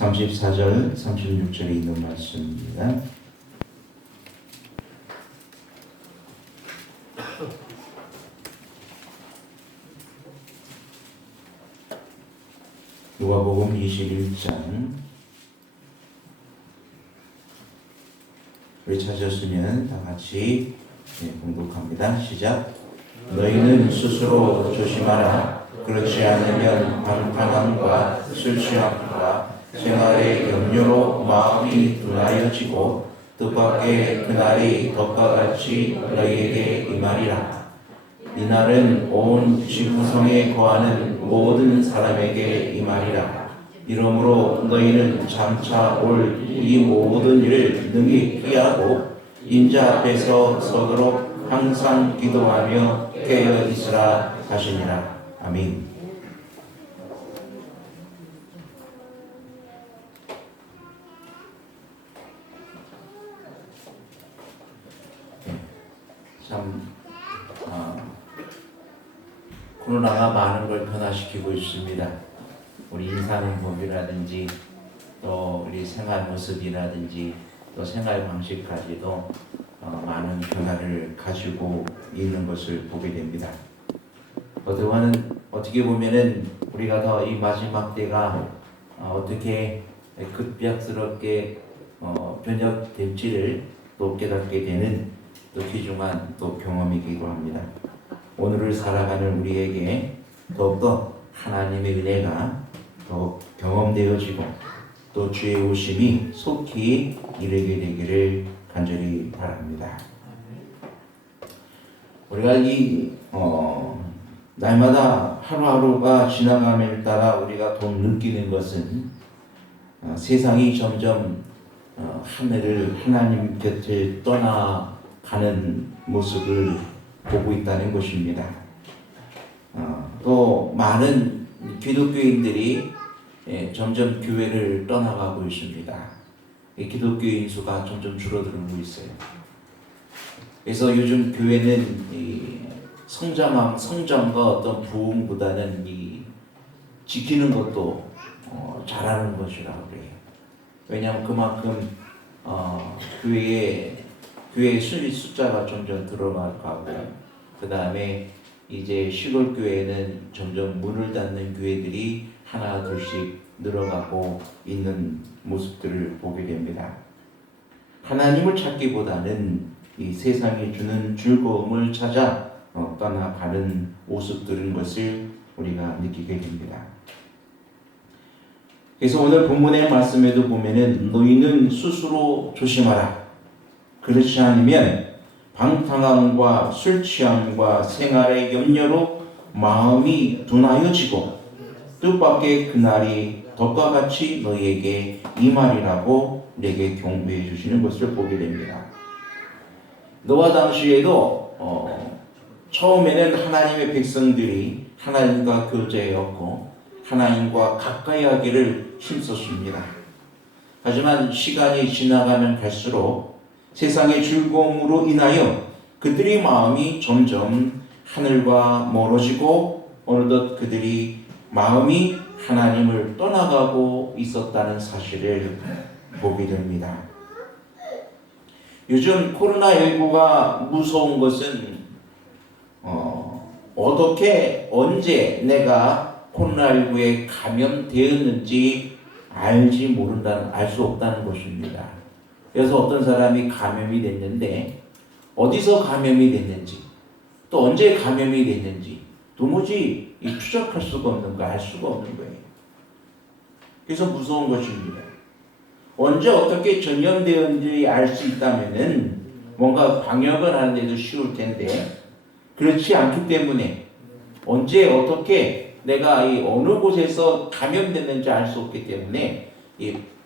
34절, 36절에 있는 말씀입니다. 누가복음 21장. 우리 찾았으면 다 같이 공독합니다. 시작. 너희는 스스로 조심하라. 그렇지 않으면 방탕함과 술 취함과 생활의 염려로 마음이 둔하여지고 뜻밖의 그날이 덕과 같이 너희에게 임하리라. 이날은 온 지구성에 거하는 모든 사람에게 임하리라. 이러므로 너희는 장차 올 이 모든 일을 능히 피하고 인자 앞에서 서도록 항상 기도하며 깨어 있으라 하시니라. 아멘. 코로나가 많은 걸 변화시키고 있습니다. 우리 인사행동이라든지 또 우리 생활 모습이라든지 또 생활 방식까지도 많은 변화를 가지고 있는 것을 보게 됩니다. 어떻게 보면은 우리가 더 이 마지막 때가 어떻게 급작스럽게 변혁될지를 또 깨닫게 되는 또 귀중한 또 경험이기도 합니다. 오늘을 살아가는 우리에게 더욱더 하나님의 은혜가 더욱 경험되어지고 또 주의 오심이 속히 이르게 되기를 간절히 바랍니다. 우리가 이 날마다 하루하루가 지나감에 따라 우리가 더 느끼는 것은 세상이 점점 하나님 곁을 떠나가는 모습을 보고 있다는 것입니다. 또 많은 기독교인들이 점점 교회를 떠나가고 있습니다. 기독교인 수가 점점 줄어들고 있어요. 그래서 요즘 교회는 성장과 어떤 부흥보다는 지키는 것도 잘하는 것이라고 그래요. 왜냐하면 그만큼 교회의 숫자가 점점 들어가고 그 다음에 이제 시골 교회는 점점 문을 닫는 교회들이 하나 둘씩 늘어가고 있는 모습들을 보게 됩니다. 하나님을 찾기보다는 이 세상이 주는 즐거움을 찾아 떠나가는 모습들인 것을 우리가 느끼게 됩니다. 그래서 오늘 본문의 말씀에도 보면은 너희는 스스로 조심하라. 그렇지 않으면 방탕함과 술 취함과 생활의 염려로 마음이 둔하여지고 뜻밖의 그날이 덕과 같이 너희에게 임하리라고 내게 경고해 주시는 것을 보게 됩니다. 노아 당시에도 처음에는 하나님의 백성들이 하나님과 교제하였고 하나님과 가까이 하기를 힘썼습니다. 하지만 시간이 지나가면 갈수록 세상의 즐거움으로 인하여 그들의 마음이 점점 하늘과 멀어지고 어느덧 그들이 마음이 하나님을 떠나가고 있었다는 사실을 보게 됩니다. 요즘 코로나19가 무서운 것은 어떻게 언제 내가 코로나19에 감염되었는지 알 수 없다는 것입니다. 그래서 어떤 사람이 감염이 됐는데 어디서 감염이 됐는지 또 언제 감염이 됐는지 도무지 추적할 수가 없는 거, 알 수가 없는 거예요. 그래서 무서운 것입니다. 언제 어떻게 전염되었는지 알 수 있다면은 뭔가 방역을 하는데도 쉬울 텐데 그렇지 않기 때문에 언제 어떻게 내가 어느 곳에서 감염됐는지 알 수 없기 때문에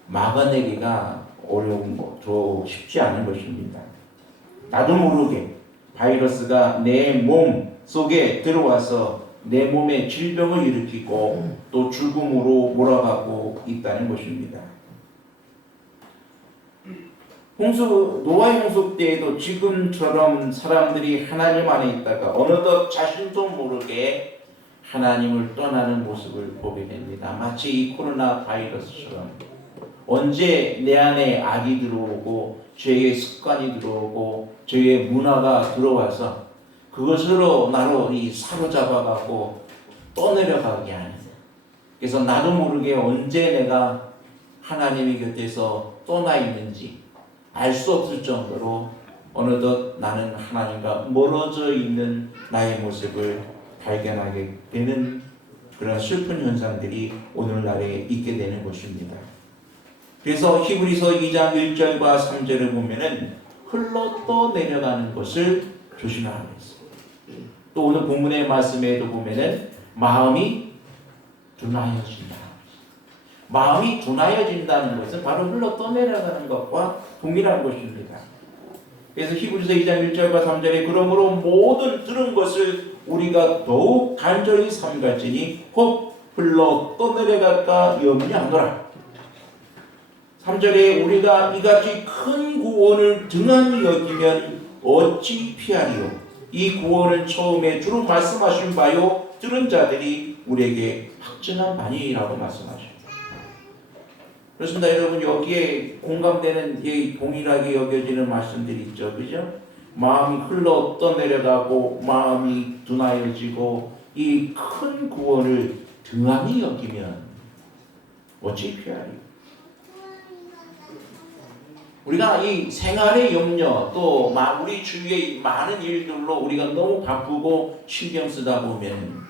막아내기가 쉽지 않은 것입니다. 나도 모르게 바이러스가 내 몸 속에 들어와서 내 몸에 질병을 일으키고 또 죽음으로 몰아가고 있다는 것입니다. 노아의 홍수 때에도 지금처럼 사람들이 하나님 안에 있다가 어느덧 자신도 모르게 하나님을 떠나는 모습을 보게 됩니다. 마치 이 코로나 바이러스처럼 언제 내 안에 악이 들어오고 죄의 습관이 들어오고 죄의 문화가 들어와서 그것으로 나로 사로잡아가고 떠내려가게 하는. 그래서 나도 모르게 언제 내가 하나님의 곁에서 떠나 있는지 알 수 없을 정도로 어느덧 나는 하나님과 멀어져 있는 나의 모습을 발견하게 되는 그런 슬픈 현상들이 오늘날에 있게 되는 것입니다. 그래서 히브리서 2장 1절과 3절을 보면은 흘러 떠내려가는 것을 조심하라고 했어요. 또 오늘 본문의 말씀에도 보면은 마음이 둔하여진다. 마음이 둔하여진다는 것은 바로 흘러 떠내려가는 것과 동일한 것입니다. 그래서 히브리서 2장 1절과 3절에 그러므로 모든 들은 것을 우리가 더욱 간절히 삼갈지니 혹 흘러 떠내려갈까 염려하노라. 3절에 우리가 이같이 큰 구원을 등한히 여기면 어찌 피하리요. 이 구원은 처음에 주로 말씀하신 바요 들은 자들이 우리에게 확증한 바니라고 말씀하십니다. 그렇습니다. 여러분, 여기에 공감되는 동일하게 여겨지는 말씀들이 있죠. 그죠? 마음이 흘러 떠내려가고 마음이 둔하여지고 이 큰 구원을 등한히 여기면 어찌 피하리. 우리가 이 생활의 염려 또 우리 주위의 많은 일들로 우리가 너무 바쁘고 신경 쓰다 보면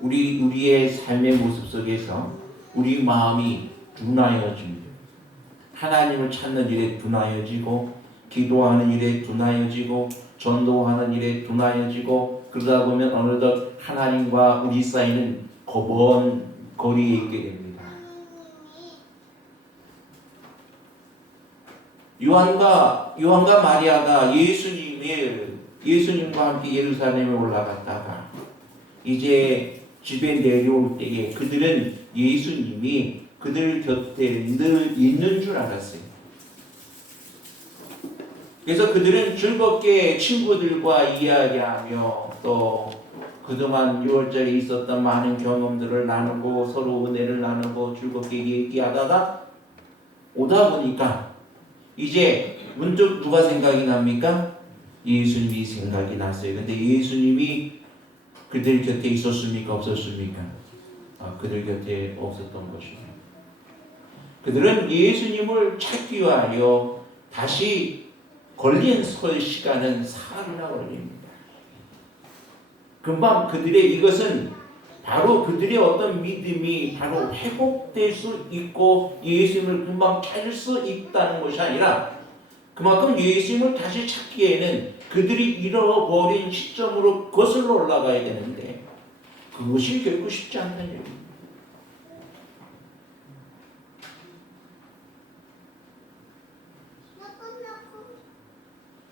우리의 삶의 모습 속에서 우리 마음이 둔하여집니다. 하나님을 찾는 일에 둔하여지고 기도하는 일에 둔하여지고 전도하는 일에 둔하여지고 그러다 보면 어느덧 하나님과 우리 사이는 거먼 거리에 있게 됩니다. 요한과 마리아가 예수님과 함께 예루살렘에 올라갔다가 이제 집에 내려올 때에 그들은 예수님이 그들 곁에 늘 있는 줄 알았어요. 그래서 그들은 즐겁게 친구들과 이야기하며 또 그동안 6월절에 있었던 많은 경험들을 나누고 서로 은혜를 나누고 즐겁게 얘기하다가 오다 보니까 이제 문득 누가 생각이 납니까? 예수님이 생각이 났어요. 근데 예수님이 그들 곁에 있었습니까? 없었습니까? 그들 곁에 없었던 것입니다. 그들은 예수님을 찾기 위하여 다시 걸린 시간은 사흘이나 걸립니다. 금방 그들의 이것은 바로 그들의 어떤 믿음이 바로 회복될 수 있고 예수님을 금방 찾을 수 있다는 것이 아니라 그만큼 예수님을 다시 찾기에는 그들이 잃어버린 시점으로 거슬러 올라가야 되는데 그것이 결코 쉽지 않다는 얘기입니다.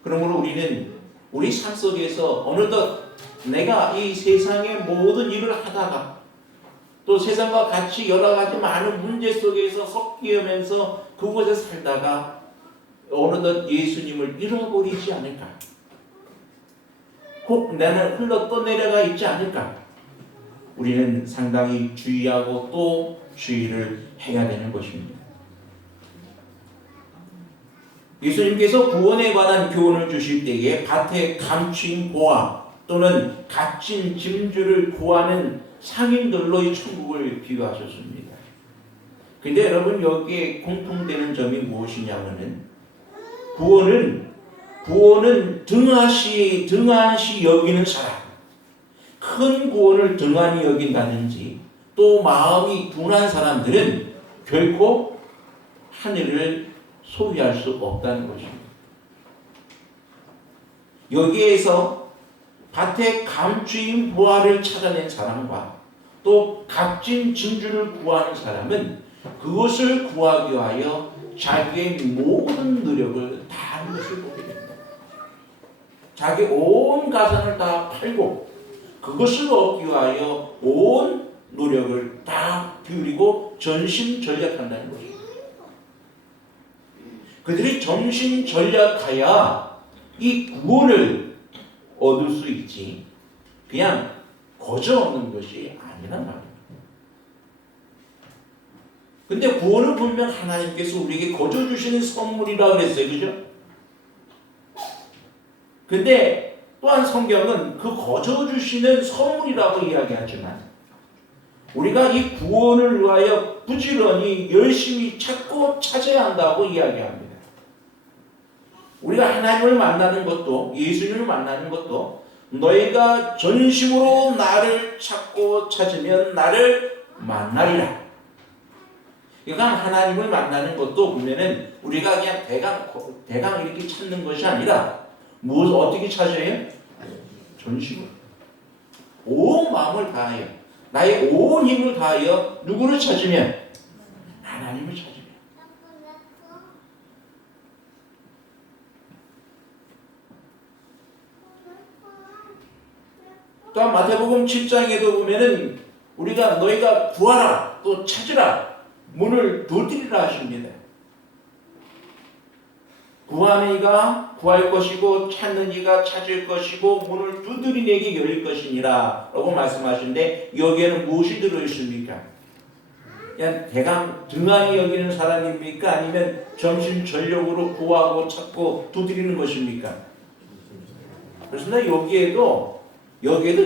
그러므로 우리는 우리 삶 속에서 어느덧 내가 이 세상의 모든 일을 하다가 또 세상과 같이 여러 가지 많은 문제 속에서 섞이면서 그곳에 살다가 어느덧 예수님을 잃어버리지 않을까? 혹 나는 흘러 떠내려가 있지 않을까? 우리는 상당히 주의하고 또 주의를 해야 되는 것입니다. 예수님께서 구원에 관한 교훈을 주실 때에 밭에 감추인 보화 또는 갇힌 짐줄을 구하는 상인들로의 천국을 비유하셨습니다. 근데 여러분 여기에 공통되는 점이 무엇이냐면은 구원은 등한시 여기는 사람, 큰 구원을 등한히 여긴다든지 또 마음이 둔한 사람들은 결코 하늘을 소유할 수 없다는 것입니다. 여기에서 밭에 감추인 보화를 찾아낸 사람과 또 값진 진주를 구하는 사람은 그것을 구하기 위하여 자기의 모든 노력을 다하는 것을 보게 됩니다. 자기 온 가산을 다 팔고 그것을 얻기 위하여 온 노력을 다 기울이고 전심전력한다는 것입니다. 그들이 전심전력하여 이 구원을 얻을 수 있지 그냥 거저 얻는 것이 아니란 말입니다. 근데 구원은 분명 하나님께서 우리에게 거저 주시는 선물이라고 그랬어요. 그죠? 근데 또한 성경은 그 거저 주시는 선물이라고 이야기하지만 우리가 이 구원을 위하여 부지런히 열심히 찾고 찾아야 한다고 이야기합니다. 우리가 하나님을 만나는 것도 예수님을 만나는 것도 너희가 전심으로 나를 찾고 찾으면 나를 만나리라. 그러니까 하나님을 만나는 것도 보면은 우리가 그냥 대강 이렇게 찾는 것이 아니라 무엇을 어떻게 찾아요? 전심으로 온 마음을 다하여 나의 온 힘을 다하여 누구를 찾으면? 하나님을 찾으면. 또한 마태복음 7장에도 보면은 우리가 너희가 구하라 또 찾으라 문을 두드리라 하십니다. 구하는 이가 구할 것이고 찾는 이가 찾을 것이고 문을 두드린 이에게 열릴 것이니라 라고 말씀하시는데 여기에는 무엇이 들어있습니까? 그냥 대강 등한히 여기는 사람입니까? 아니면 전심전력으로 구하고 찾고 두드리는 것입니까? 그래서 여기에도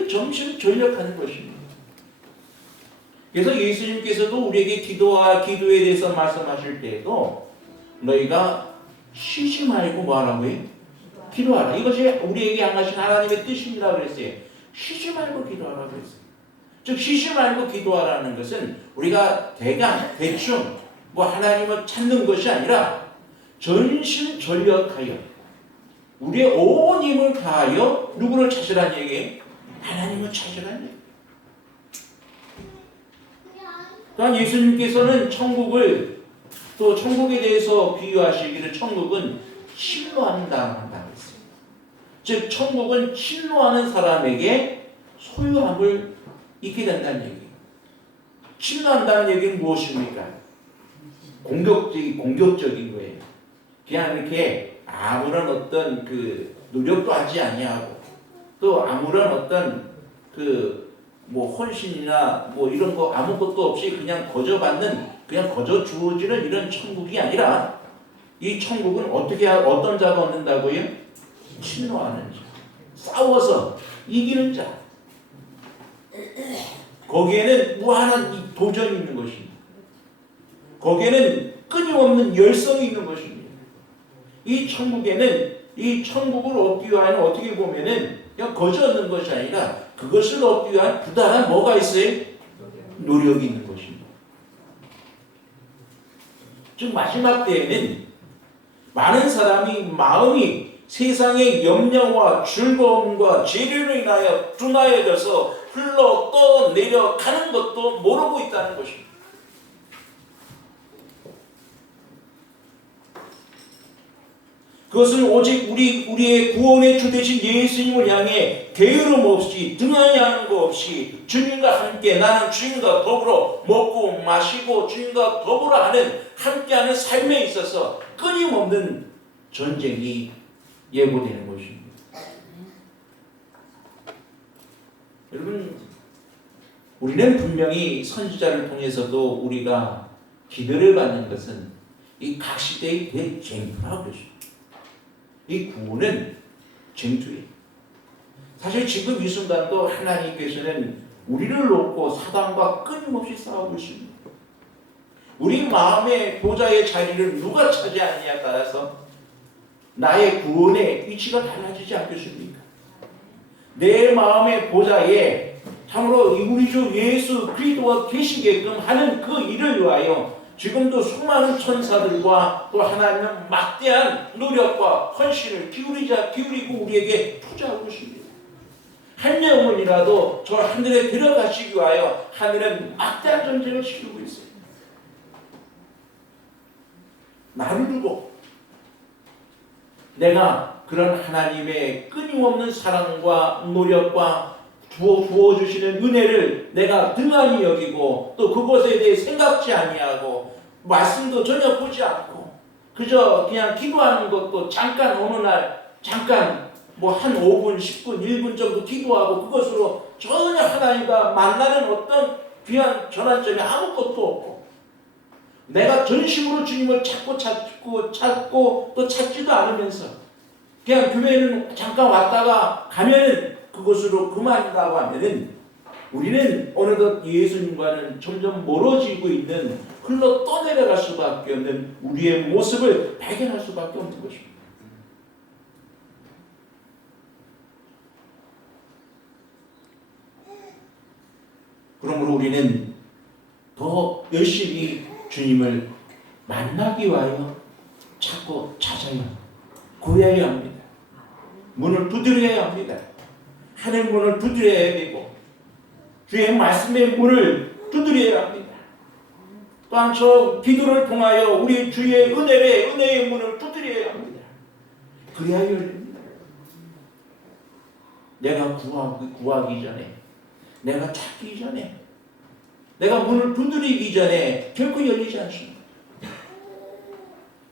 전심전력하는 것입니다. 그래서 예수님께서도 우리에게 기도에 대해서 말씀하실 때에도 너희가 쉬지 말고 뭐하라고요? 기도하라. 이것이 우리에게 향하신 하나님의 뜻입니다 그랬어요. 쉬지 말고 기도하라고 했어요. 즉 쉬지 말고 기도하라는 것은 우리가 대충 하나님을 찾는 것이 아니라 전심전력하여 우리의 온 힘을 다하여 누구를 찾으라는 얘기예요? 하나님을 찾으라는 얘기예요. 또한 예수님께서는 천국에 대해서 비유하시기를 천국은 침노하는 당한다고 했어요. 즉 천국은 침노하는 사람에게 소유함을 잊게 된다는 얘기예요. 침노한다는 얘기는 무엇입니까? 공격적인 거예요. 그냥 이렇게 아무런 어떤 노력도 하지 아니하고 또 아무런 어떤 헌신이나 이런 거 아무것도 없이 그냥 거저 주어지는 이런 천국이 아니라 이 천국은 어떤 자가 얻는다고요? 침노하는 자, 싸워서 이기는 자. 거기에는 무한한 도전이 있는 것입니다. 거기에는 끊임없는 열성이 있는 것입니다. 이 천국을 얻기 위하여는 어떻게 보면은 그냥 거저 얻는 것이 아니라 그것을 얻기 위한 부단한 뭐가 있어요? 노력이 있는 것입니다. 즉 마지막 때에는 많은 사람이 마음이 세상의 염려와 즐거움과 재료로 인하여 둔하여져서 흘러 떠내려가는 것도 모르고 있다는 것입니다. 그것은 오직 우리의 구원의 주 되신 예수님을 향해 게으름 없이 등한히 거 없이 주님과 함께 나는 주님과 더불어 먹고 마시고 주님과 더불어 하는 함께하는 삶에 있어서 끊임없는 전쟁이 예고되는 것입니다. 여러분 우리는 분명히 선지자를 통해서도 우리가 기도를 받는 것은 이 각 시대의 대쟁투라고 그러죠. 이 구원은 쟁투예요. 사실 지금 이 순간도 하나님께서는 우리를 놓고 사단과 끊임없이 싸우고 있습니다. 우리 마음의 보좌의 자리를 누가 차지하느냐에 따라서 나의 구원의 위치가 달라지지 않겠습니까? 내 마음의 보좌에 참으로 우리 주 예수 그리스도가 계시게끔 하는 그 일을 위하여 지금도 수많은 천사들과 또 하나님은 막대한 노력과 헌신을 기울이고 우리에게 투자하고 있습니다. 한 영혼이라도 저 하늘에 들어가시기 위하여 하늘은 막대한 전쟁을 치르고 있어요. 나를 두고 내가 그런 하나님의 끊임없는 사랑과 노력과 부어주시는 은혜를 내가 등한히 여기고 또 그것에 대해 생각지 아니하고 말씀도 전혀 보지 않고 그저 그냥 기도하는 것도 잠깐 어느 날 잠깐 한 5분, 10분, 1분 정도 기도하고 그것으로 전혀 하나님과 만나는 어떤 귀한 전환점이 아무것도 없고 내가 전심으로 주님을 찾고 또 찾지도 않으면서 그냥 교회는 잠깐 왔다가 가면은 그곳으로 그만이라고 하면은 우리는 어느덧 예수님과는 점점 멀어지고 있는, 흘러 떠내려갈 수밖에 없는 우리의 모습을 발견할 수밖에 없는 것입니다. 그러므로 우리는 더 열심히 주님을 만나기 위하여 찾고 찾아야, 구해야 합니다. 문을 두드려야 합니다. 하늘 문을 두드려야 되고 주의 말씀의 문을 두드려야 합니다. 또한 저 기도를 통하여 우리 주의 은혜의 문을 두드려야 합니다. 그래야 열립니다. 내가 구하기 전에, 내가 찾기 전에, 내가 문을 두드리기 전에 결코 열리지 않습니다.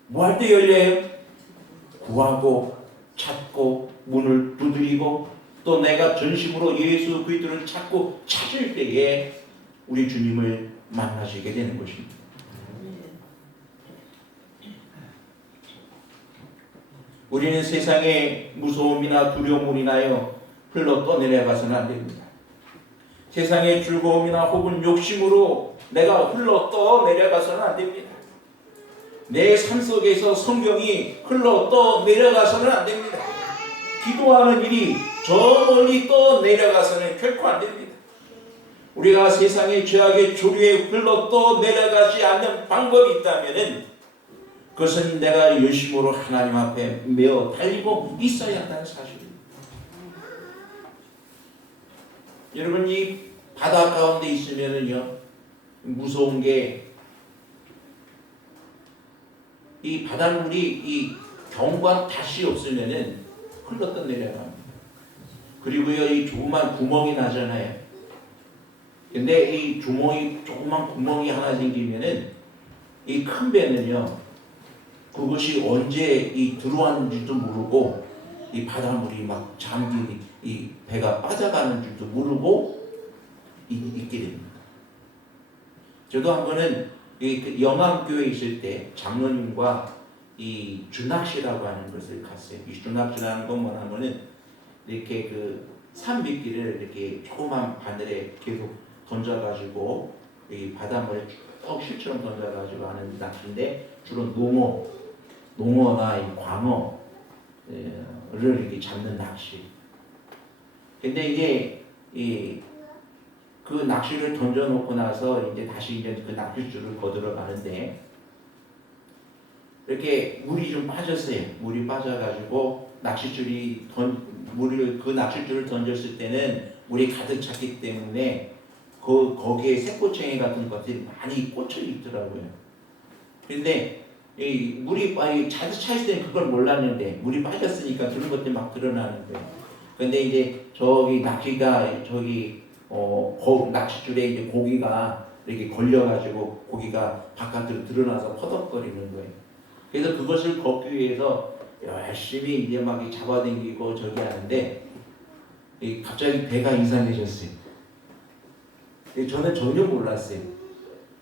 뭐 할 때 열려요? 구하고 찾고 문을 두드리고 또 내가 전심으로 예수 그리스도를 찾고 찾을 때에 우리 주님을 만나시게 되는 것입니다. 우리는 세상의 무서움이나 두려움으로 인하여 흘러 떠내려가서는 안 됩니다. 세상의 즐거움이나 혹은 욕심으로 내가 흘러 떠내려가서는 안 됩니다. 내 삶 속에서 성경이 흘러 떠내려가서는 안 됩니다. 기도하는 일이 저 멀리 떠내려가서는 결코 안 됩니다. 우리가 세상의 죄악의 조류에 흘러 떠내려가지 않는 방법이 있다면 그것은 내가 열심으로 하나님 앞에 매어 달리고 있어야 한다는 사실입니다. 여러분, 이 바다 가운데 있으면은요, 무서운 게 이 바닷물이 이 경관 탓이 없으면은 흘러 떠내려갑니다. 그리고요, 이 조그만 구멍이 나잖아요. 근데 이 조그만 구멍이 하나 생기면은 이 큰 배는요, 그것이 언제 들어왔는지도 모르고 이 바닷물이 막 이 배가 빠져가는 줄도 모르고 있게 됩니다. 저도 한 번은 영암교회에 있을 때 장로님과 이 주낚시라고 하는 것을 갔어요. 이 주낚시라는 건 뭐냐면은 이렇게 그 산미끼를 이렇게 조그만 바늘에 계속 던져가지고 이 바닷물에 쭉 실처럼 던져가지고 하는 낚시인데 주로 농어나 이 광어를 이렇게 잡는 낚시. 근데 이제 그 낚시를 던져놓고 나서 이제 다시 그 낚싯줄을 거들어 가는데 이렇게 물이 좀 빠졌어요. 물이 빠져가지고 그 낚싯줄을 던졌을 때는 물이 가득 찼기 때문에 거기에 새꼬챙이 같은 것들이 많이 꽂혀 있더라고요. 근데 물이 자주 차 있을 때는 그걸 몰랐는데 물이 빠졌으니까 그런 것들이 막 드러나는 거예요. 근데 이제 낚싯줄에 이제 고기가 이렇게 걸려가지고 고기가 바깥으로 드러나서 퍼덕거리는 거예요. 그래서 그것을 걷기 위해서 열심히 이제 막 잡아당기고 저기 하는데 갑자기 배가 이상해졌어요. 저는 전혀 몰랐어요.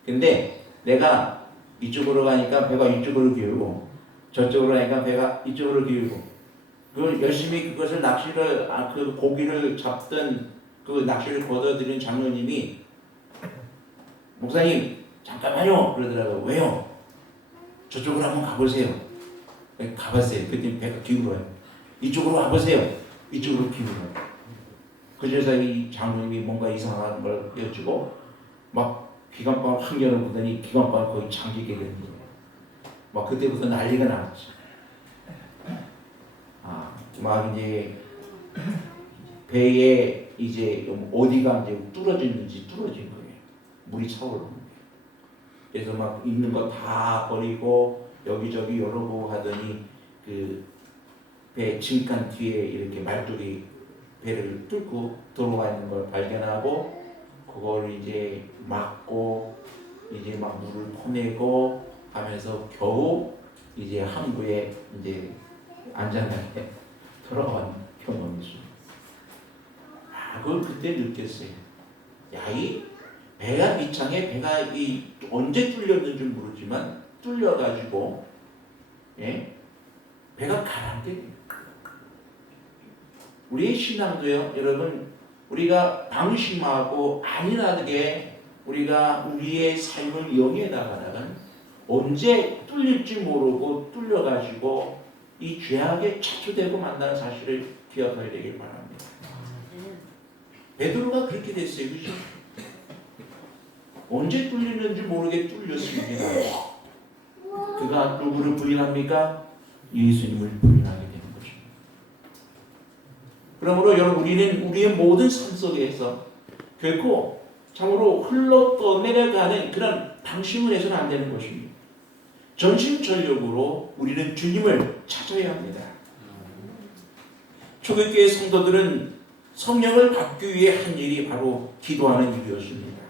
근데 내가 이쪽으로 가니까 배가 이쪽으로 기울고 저쪽으로 가니까 배가 이쪽으로 기울고 열심히 그것을 그 고기를 잡던 그 낚시를 걷어들인 장로님이 목사님 잠깐만요 그러더라고요. 왜요? 저쪽으로 한번 가보세요. 가봤어요. 그때 배가 기울어요. 이쪽으로 와보세요. 이쪽으로 기울어요. 그래서 이 장로님이 뭔가 이상한 걸 여쭈고 막 기관방을 확 열어보더니 기관방을 거의 잠기게 되는 거예요. 막 그때부터 난리가 났죠. 막 이제 배에 이제 어디가 이제 뚫어진 거예요. 물이 차오르는 거예요. 그래서 막 있는 거 다 버리고 여기저기 열어보고 하더니 그 배 짐칸 뒤에 이렇게 말뚝이 배를 뚫고 들어와 있는 걸 발견하고 그걸 이제 막고 이제 막 물을 퍼내고 하면서 겨우 이제 항구에 이제 안전하게 돌아온 경험이 있습니다. 그걸 그때 느꼈어요. 이 배가 밑창에 배가 언제 뚫렸는지 모르지만 뚫려가지고 배가 가라앉게 됩니다. 우리의 신앙도요, 여러분, 우리가 방심하고 안일하게 우리가 우리의 삶을 영위해 나가다간 언제 뚫릴지 모르고 뚫려가지고 이 죄악에 착취되고 만다는 사실을 기억해야 되길 바랍니다. 베드로가 그렇게 됐어요. 그죠? 언제 뚫리는지 모르게 뚫렸습니다. 그가 누구를 부인합니까? 예수님을 부인하게 되는 것입니다. 그러므로 여러분, 우리는 우리의 모든 삶 속에서 결코 참으로 흘러 떠내려가는 그런 방심을 해서는 안 되는 것입니다. 전심전력으로 우리는 주님을 찾아야 합니다. 초대교회 성도들은 성령을 받기 위해 한 일이 바로 기도하는 일이었습니다.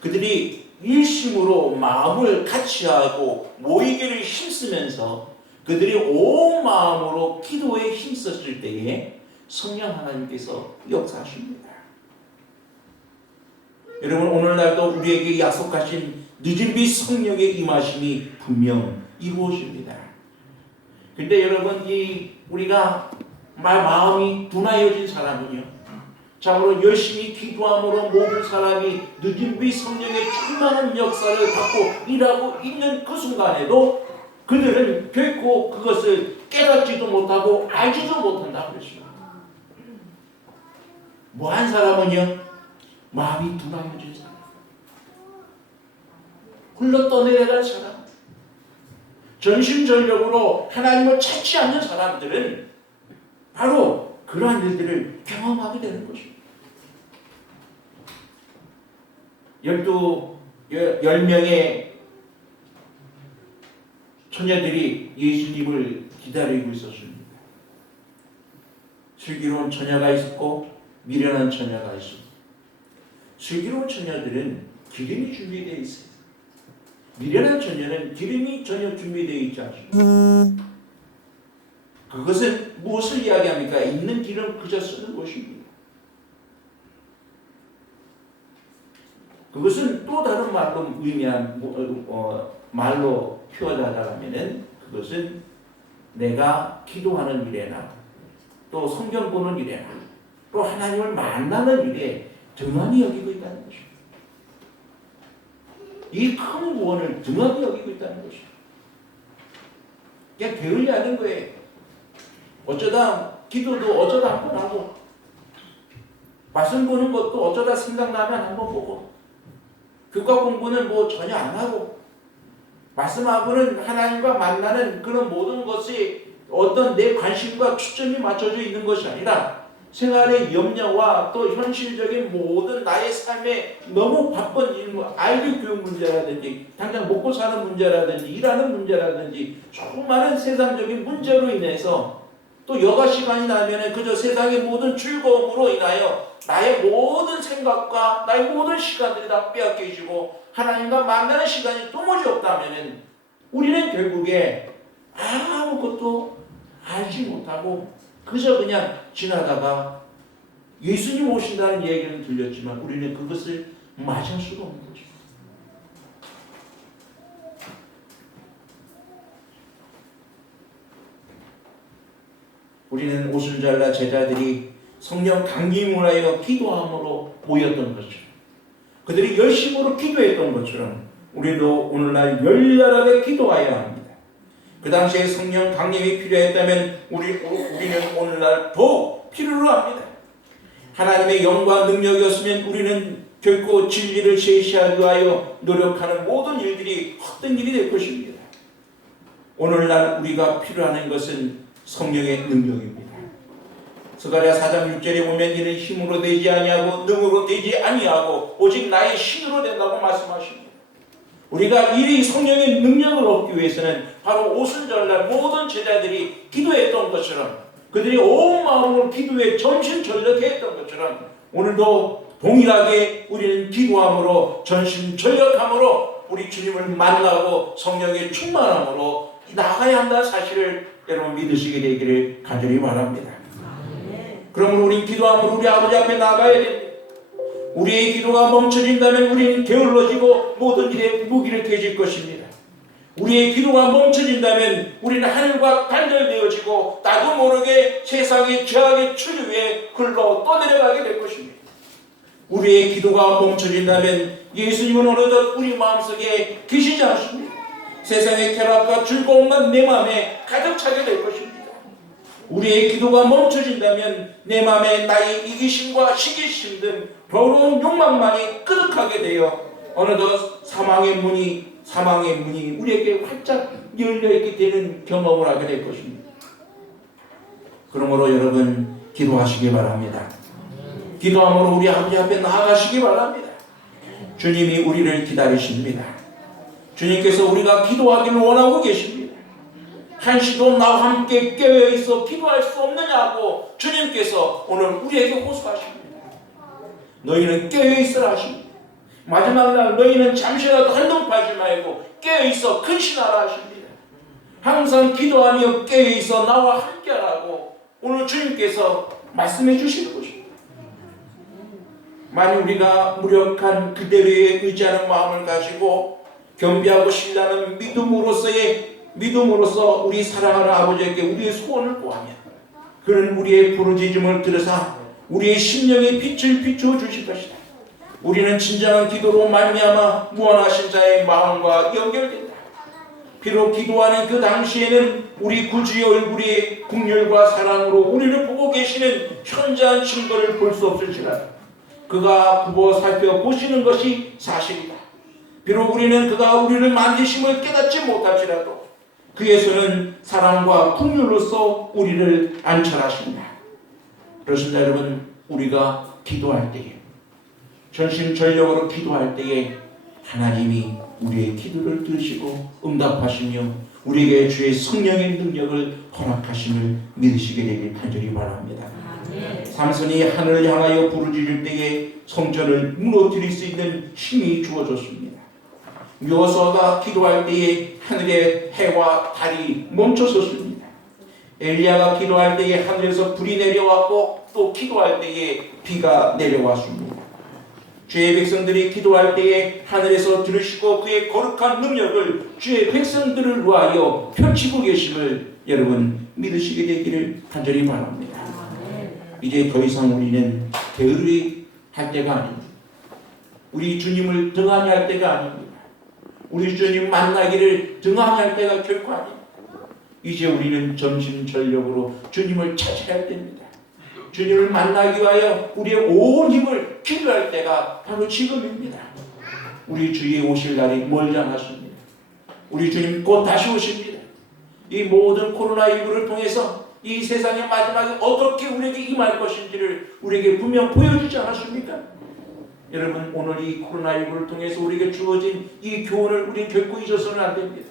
그들이 일심으로 마음을 같이하고 모이기를 힘쓰면서 그들이 온 마음으로 기도에 힘썼을 때에 성령 하나님께서 역사하십니다. 여러분, 오늘날도 우리에게 약속하신 늦은 빛 성령의 임하심이 분명 이루어집니다. 근데 여러분, 우리가 마음이 둔하여진 사람은요, 참으로 열심히 기도함으로 모든 사람이 늦은 빛 성령의 충만한 역사를 받고 일하고 있는 그 순간에도 그들은 결코 그것을 깨닫지도 못하고 알지도 못한다고 그랬습니다. 뭐한 사람은요, 마음이 둔하여진 사람, 흘러 떠내려간 사람, 전심전력으로 하나님을 찾지 않는 사람들은 바로 그러한 일들을 경험하게 되는 것입니다. 10명의 처녀들이 예수님을 기다리고 있었습니다. 슬기로운 처녀가 있었고 미련한 처녀가 있습니다. 슬기로운 처녀들은 기름이 준비되어 있어요. 미련한 처녀는 기름이 전혀 준비되어 있지 않습니다. 그것은 무엇을 이야기합니까? 있는 기름 그저 쓰는 것입니다. 그것은 또 다른 말로 말로 표현하자면은 그것은 내가 기도하는 일에나 또 성경 보는 일에나 또 하나님을 만나는 일에 등한히 여기고 있다는 것입니다. 이 큰 구원을 등한히 여기고 있다는 것입니다. 그냥 게을리하는 거예요. 어쩌다 기도도 어쩌다 한번 하고 말씀 보는 것도 어쩌다 생각나면 한번 보고 교과 공부는 뭐 전혀 안 하고 말씀하고는 하나님과 만나는 그런 모든 것이 어떤 내 관심과 초점이 맞춰져 있는 것이 아니라 생활의 염려와 또 현실적인 모든 나의 삶에 너무 바쁜 일, 아이들 교육 문제라든지 당장 먹고 사는 문제라든지 일하는 문제라든지 수많은 세상적인 문제로 인해서 또 여가 시간이 나면 그저 세상의 모든 즐거움으로 인하여 나의 모든 생각과 나의 모든 시간들이 다 빼앗겨지고 하나님과 만나는 시간이 도무지 없다면 우리는 결국에 아무것도 알지 못하고 그저 그냥 지나다가 예수님 오신다는 얘기는 들렸지만 우리는 그것을 맞이할 수가 없는 거죠. 우리는 오순절날 제자들이 성령 강림을 하여 기도함으로 모였던 것처럼 그들이 열심으로 기도했던 것처럼 우리도 오늘날 열렬하게 기도해야 합니다. 그 당시에 성령 강림이 필요했다면 우리는 오늘날 더욱 필요로 합니다. 하나님의 영과 능력이었으면 우리는 결코 진리를 제시하기 위하여 노력하는 모든 일들이 헛된 일이 될 것입니다. 오늘날 우리가 필요한 것은 성령의 능력입니다. 스가랴 4장 6절에 보면 이는 힘으로 되지 아니하고 능으로 되지 아니하고 오직 나의 신으로 된다고 말씀하십니다. 우리가 이 성령의 능력을 얻기 위해서는 바로 오순절날 모든 제자들이 기도했던 것처럼 그들이 온 마음으로 기도에 전심전력했던 것처럼 오늘도 동일하게 우리는 기도함으로 전심전력함으로 우리 주님을 만나고 성령의 충만함으로 나가야 한다는 사실을 여러분 믿으시게 되기를 간절히 바랍니다. 그러므로 우리 기도함으로 우리 아버지 앞에 나가야 됩니다. 우리의 기도가 멈춰진다면 우리는 게을러지고 모든 일에 무기력해질 것입니다. 우리의 기도가 멈춰진다면 우리는 하늘과 단절되어지고 나도 모르게 세상의 죄악의 추류에 흘러 떠내려가게 될 것입니다. 우리의 기도가 멈춰진다면 예수님은 어느덧 우리 마음속에 계시지 않습니다. 세상의 쾌락과 즐거움만 내 마음에 가득 차게 될 것입니다. 우리의 기도가 멈춰진다면 내 마음에 나의 이기심과 시기심 등 더러운 욕망만이 끄덕하게 되어 어느덧 사망의 문이 우리에게 활짝 열려있게 되는 경험을 하게 될 것입니다. 그러므로 여러분 기도하시기 바랍니다. 기도함으로 우리 아버지 앞에 나아가시기 바랍니다. 주님이 우리를 기다리십니다. 주님께서 우리가 기도하기를 원하고 계십니다. 한시도 나와 함께 깨어있어 기도할 수 없느냐고 주님께서 오늘 우리에게 호소하십니다. 너희는 깨어있으라 하십니다. 마지막 날 너희는 잠시라도 한동팔지 말고 깨어있어 근신하라 하십니다. 항상 기도하며 깨어있어 나와 함께하라고 오늘 주님께서 말씀해 주시는 것입니다. 만약 우리가 무력한 그대로의 의지하는 마음을 가지고 겸비하고 신뢰하는 믿음으로써 우리 사랑하는 아버지에게 우리의 소원을 구하면 그는 우리의 부르짖음을 들으사 우리의 심령의 빛을 비추어 주실 것이다. 우리는 진정한 기도로 말미암아 무한하신 자의 마음과 연결된다. 비록 기도하는 그 당시에는 우리 구주의 얼굴이 국률과 사랑으로 우리를 보고 계시는 현저한 증거를 볼 수 없을지라도 그가 굽어 살펴보시는 것이 사실이다. 비록 우리는 그가 우리를 만지심을 깨닫지 못할지라도 그의 손은 사랑과 국률로서 우리를 안찰하신다. 그렇습니다. 여러분, 우리가 기도할 때에 전심전력으로 기도할 때에 하나님이 우리의 기도를 들으시고 응답하시며 우리에게 주의 성령의 능력을 허락하심을 믿으시게 되길 간절히 바랍니다. 삼손이 하늘을 향하여 부르짖을 때에 성전을 무너뜨릴 수 있는 힘이 주어졌습니다. 여호수아가 기도할 때에 하늘의 해와 달이 멈춰섰습니다. 엘리야가 기도할 때에 하늘에서 불이 내려왔고 또 기도할 때에 비가 내려왔습니다. 주의 백성들이 기도할 때에 하늘에서 들으시고 그의 거룩한 능력을 주의 백성들을 위하여 펼치고 계심을 여러분 믿으시게 되기를 간절히 바랍니다. 이제 더 이상 우리는 게으르게 할 때가 아닙니다. 우리 주님을 등한히 할 때가 아닙니다. 우리 주님 만나기를 등한히 할 때가 결코 아닙니다. 이제 우리는 전심전력으로 주님을 찾아야 할 때입니다. 주님을 만나기 위하여 우리의 온 힘을 기도할 때가 바로 지금입니다. 우리 주의 오실 날이 멀지 않았습니다. 우리 주님 곧 다시 오십니다. 이 모든 코로나19를 통해서 이 세상의 마지막에 어떻게 우리에게 임할 것인지를 우리에게 분명 보여주지 않았습니까? 여러분, 오늘 이 코로나19를 통해서 우리에게 주어진 이 교훈을 우리 결코 잊어서는 안 됩니다.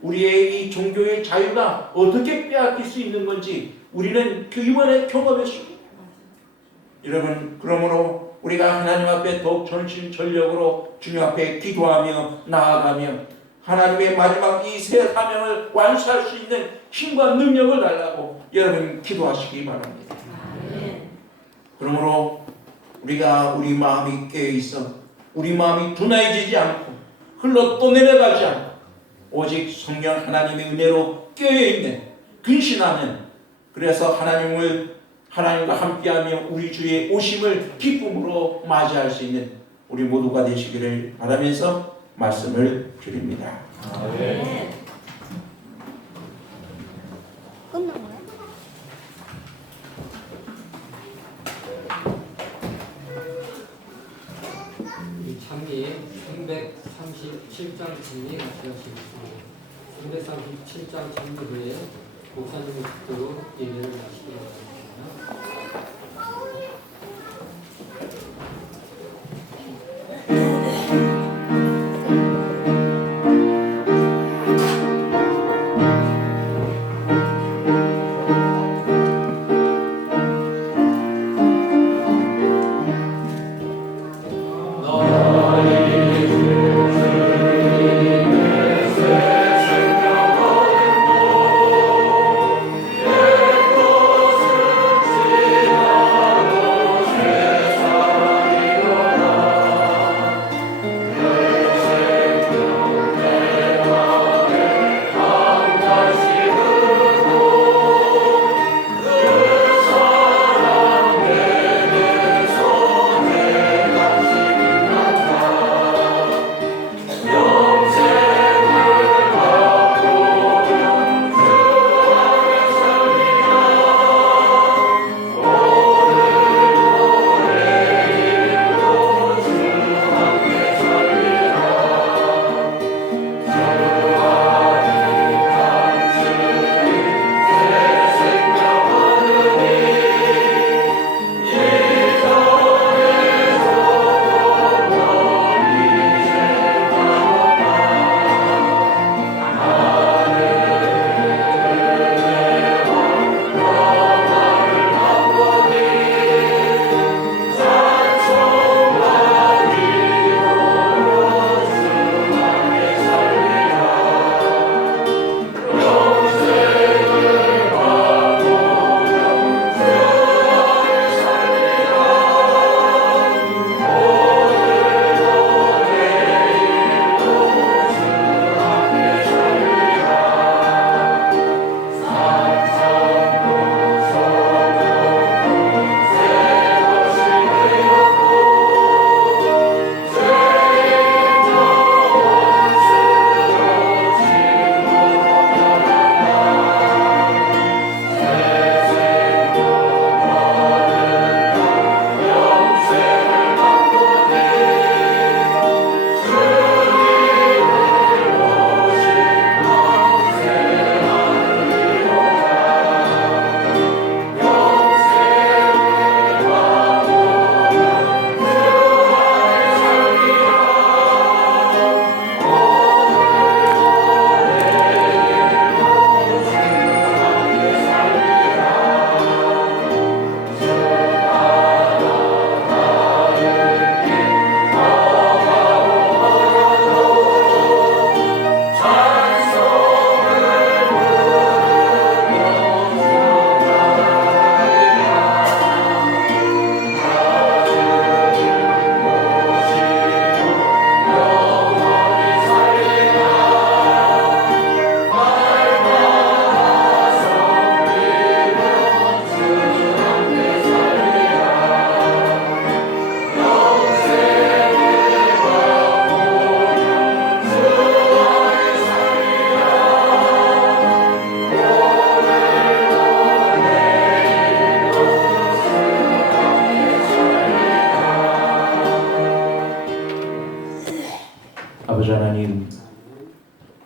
우리의 이 종교의 자유가 어떻게 빼앗길 수 있는 건지 우리는 이번에 경험했습니다. 여러분, 그러므로 우리가 하나님 앞에 더욱 전심전력으로 주님 앞에 기도하며 나아가며 하나님의 마지막 이 새 사명을 완수할 수 있는 힘과 능력을 달라고 여러분 기도하시기 바랍니다. 그러므로 우리가 우리 마음이 깨어있어 우리 마음이 둔해지지 않고 흘러 떠내려가지 않고 오직 성령 하나님의 은혜로 깨어있는 근신하는 그래서 하나님과 함께하며 우리 주의 오심을 기쁨으로 맞이할 수 있는 우리 모두가 되시기를 바라면서 말씀을 드립니다. 네. 끝난 거야? 창기 337장 진리 마치겠습니다. 337장 진리 후에 목사님의 기도로 예배를 마치기 바랍니다. 내 것은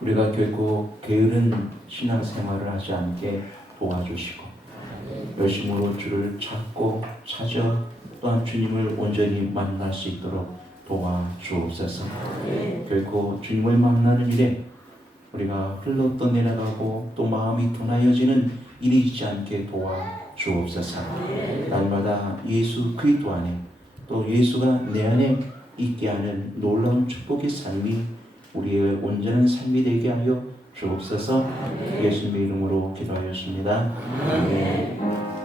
우리가 결코 게으른 신앙생활을 하지 않게 도와주시고 열심으로 주를 찾고 찾아 또한 주님을 온전히 만날 수 있도록 도와주옵소서. 결코 주님을 만나는 일에 우리가 흘러 떠내려가고 또 마음이 둔하여지는 일이 있지 않게 도와주옵소서. 날마다 예수 그리스도 안에 또 예수가 내 안에 있게 하는 놀라운 축복의 삶이 우리의 온전한 삶이 되게 하여 주옵소서. 예수님의 이름으로 기도하였습니다. 아멘.